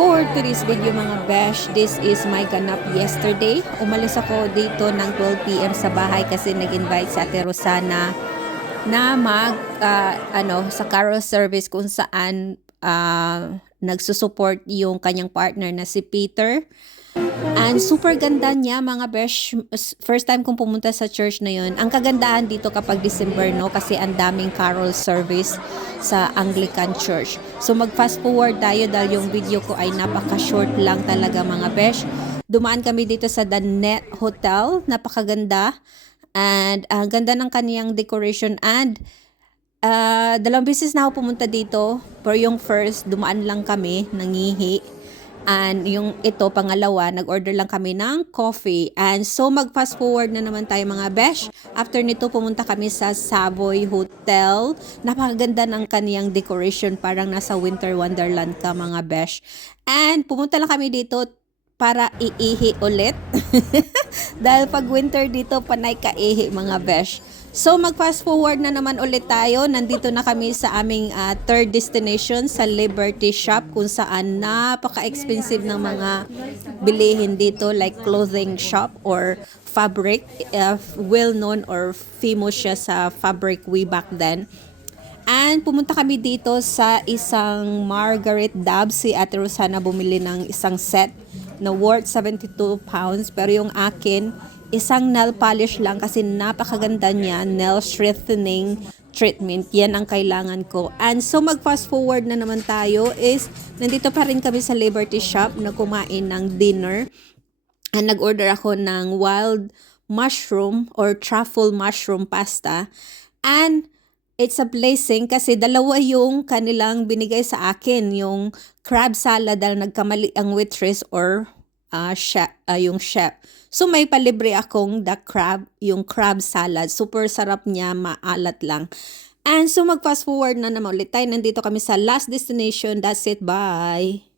For today's video mga besh, this is my ganap yesterday. Umalis ako dito ng 12 PM sa bahay kasi nag-invite si Ate Rosana na sa carol service kung saan nagsusupport yung kanyang partner na si Peter. And super ganda niya mga besh. First time kong pumunta sa church na yun. Ang kagandahan dito kapag December, no, kasi ang daming carol service sa Anglican Church. So mag fast forward tayo dahil yung video ko ay napaka-short lang talaga mga besh. Dumaan kami dito sa The Net Hotel. Napakaganda. And ang ganda ng kaniyang decoration. And dalawang beses na ako pumunta dito. Pero yung first, dumaan lang kami, nangihi. And yung ito, pangalawa, nag-order lang kami ng coffee. And so, mag-fast forward na naman tayo mga besh. After nito, pumunta kami sa Savoy Hotel. Napakaganda ng kaniyang decoration. Parang nasa Winter Wonderland ka mga besh. And pumunta lang kami dito para iihi ulit. Dahil pag winter dito, panay kaihi mga besh. So mag-fast forward na naman ulit tayo. Nandito na kami sa aming third destination sa Liberty Shop kung saan napaka-expensive ng mga bilihin dito like clothing shop or fabric. Well known or famous siya sa fabric way back then. And pumunta kami dito sa isang Margaret Dab. Si Ate Rosana bumili ng isang set na worth 72 pounds. Pero yung akin, isang nail polish lang kasi napakaganda niya. Nail strengthening treatment. Yan ang kailangan ko. And so mag-fast forward na naman tayo is nandito pa rin kami sa Liberty Shop na kumain ng dinner. And nag-order ako ng wild mushroom or truffle mushroom pasta. And it's a blessing kasi dalawa yung kanilang binigay sa akin. Yung crab salad dahil nagkamali ang waitress or yung chef. So may palibre akong yung crab salad. Super sarap niya, maalat lang. And so mag fast forward na naman ulit tayo. Nandito kami sa last destination. That's it. Bye!